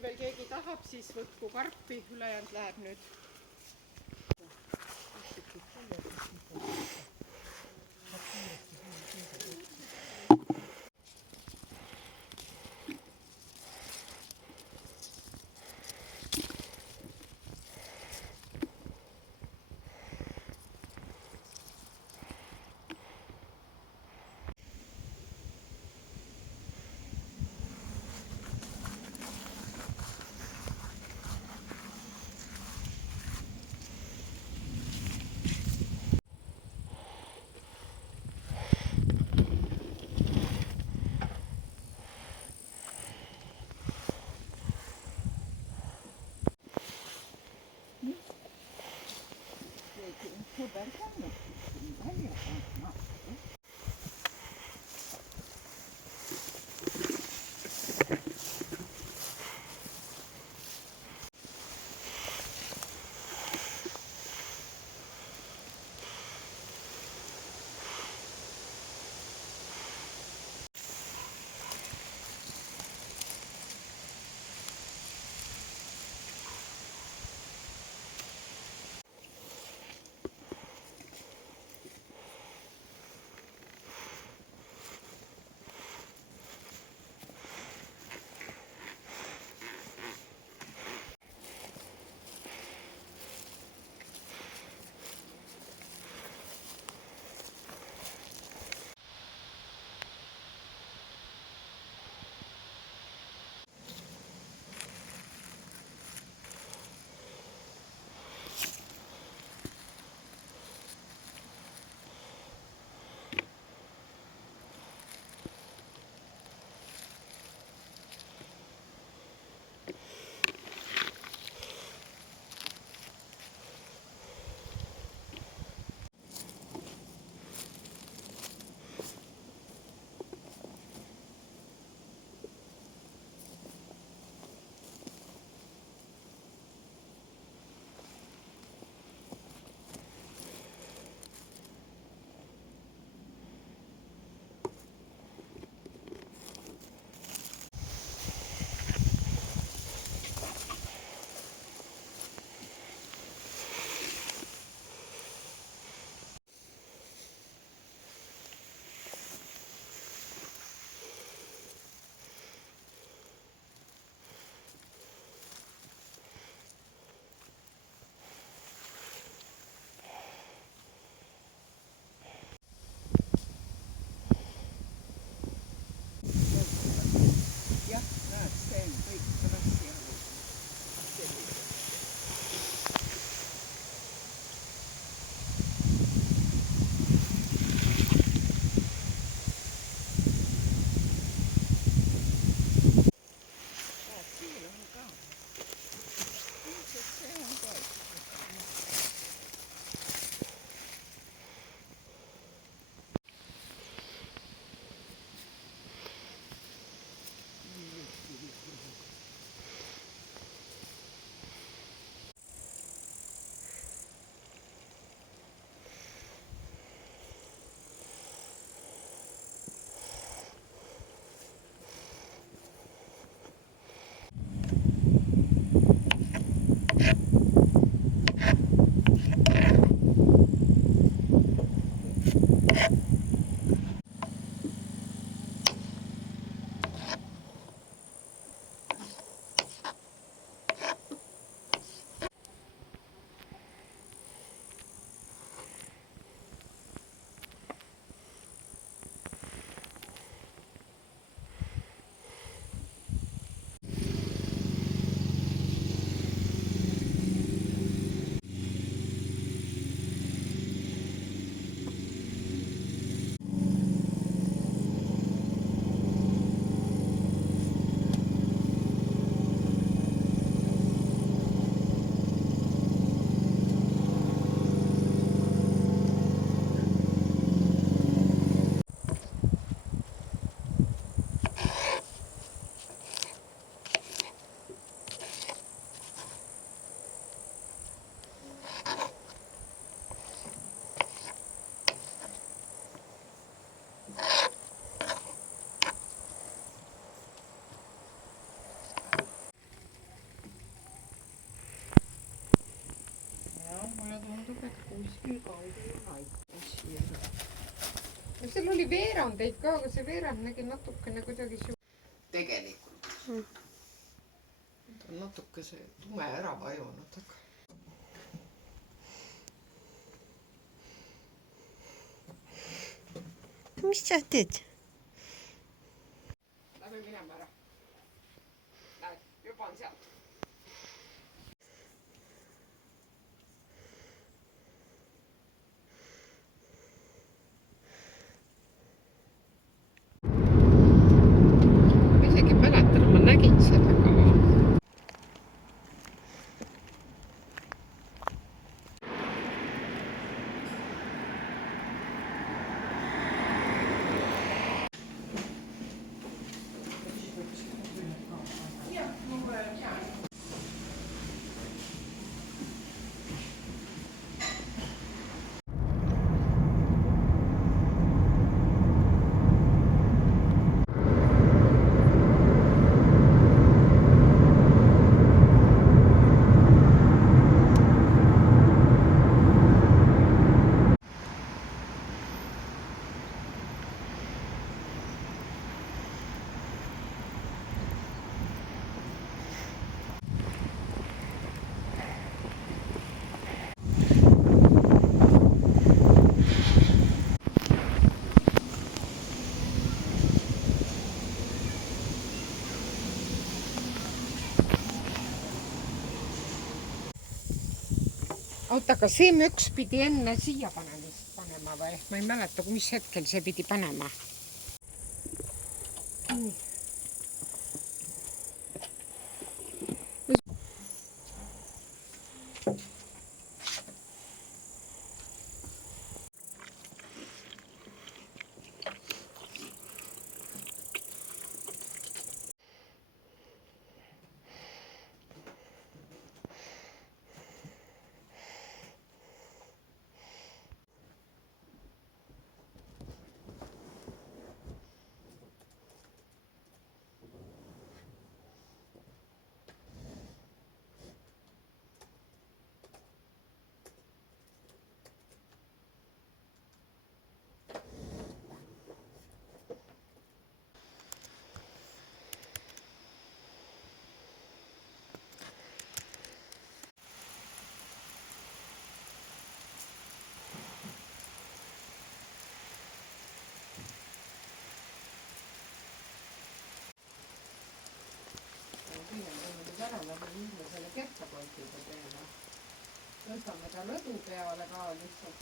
kui veel keegi tahab, siis võtku karpi, ülejäänud läheb nüüd. seal oli veerandeid ka, aga see veerand nägi natukene kuidagi tegelikult. Ta on natuke see tume ära vajunud, aga mis sa teed? Lähme minema ära. Näed, juba on sealt. Ma isegi mäletan, ma nägin seda ka. Oota, aga see möks pidi enne siia panema või? Ma ei mäleta, mis hetkel see pidi panema. Selle kertapoltide peale. Võtame ta lõdu peale ka lihtsalt.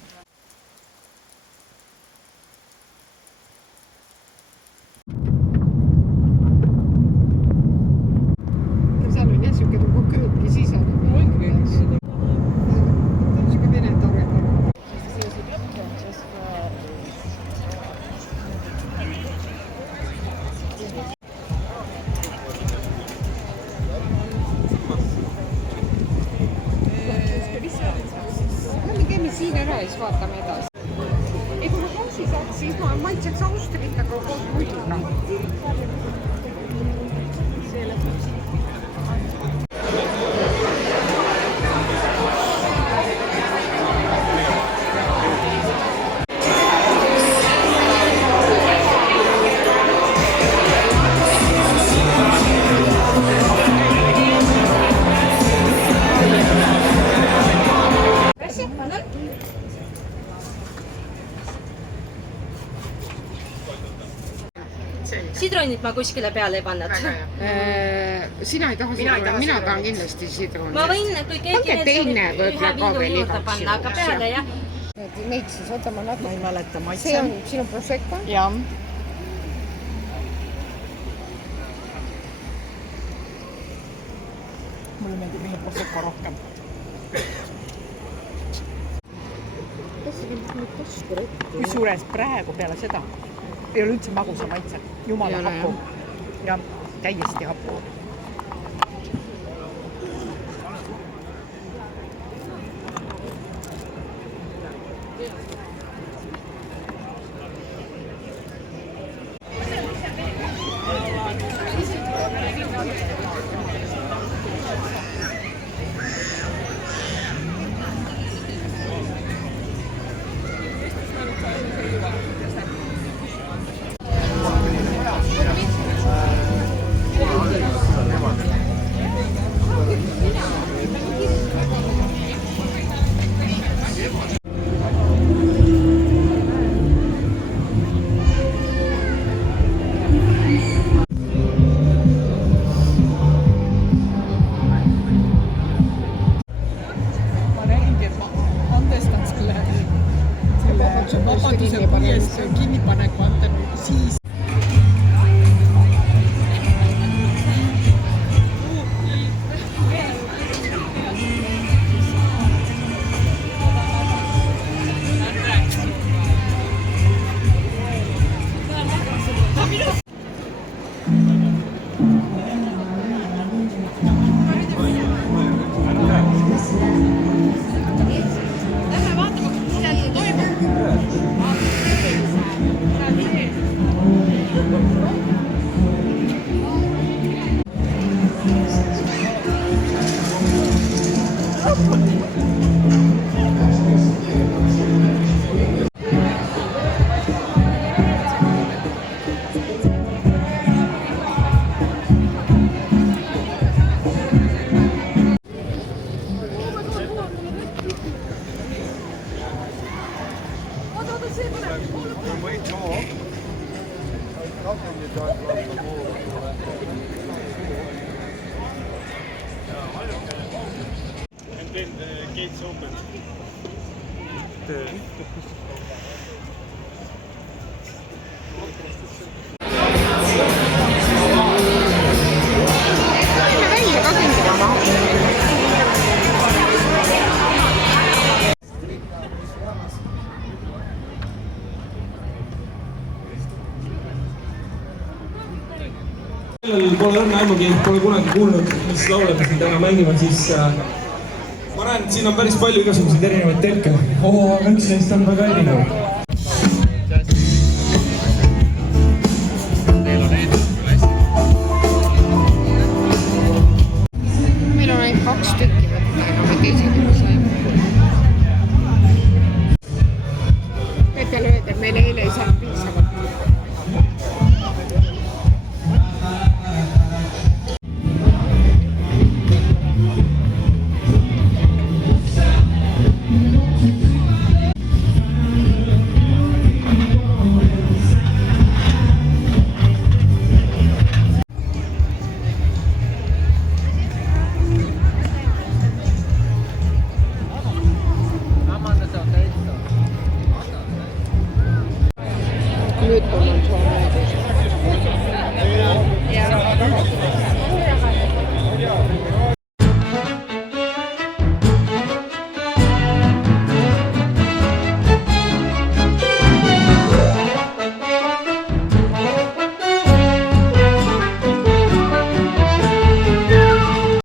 Seal on jah siuke nagu kööki sisane. Ongi seda. Ta on siuke vene tore. Siin ära ja siis vaatame edasi. Ei, kui ma kausi saaks, siis ma maitseks Austrit, aga koos muiduga. See lõpeb siin. Sidronit ma kuskile peale ei pannud. Sina ei taha sidronit, mina tahan kindlasti sidronit. Ma võin, kui keegi teine võib-olla ka veel juurde panna, aga peale jah. Neid siis, oota ma natuke. Ma ei mäleta maitse. See on sinu Prosecco? Jah. Mulle meeldib meie Prosecco rohkem. Kusjuures praegu peale seda ei ole üldse magusa maitse. Jumala hapu. Ja täiesti hapu. And then the gates open. Välja ka kõndima mahub. Kellel pole õnne aimugi, pole kunagi kuulnud, mis laule me siin täna mängime, siis ma näen, et siin on päris palju igasuguseid erinevaid telke. Aga üks neist on väga erinev. Meil on ainult 2 tükki võtta, aga me teised juba saime. Et jälle öelda, et meil eile ei saanud piisavalt. Nüüd on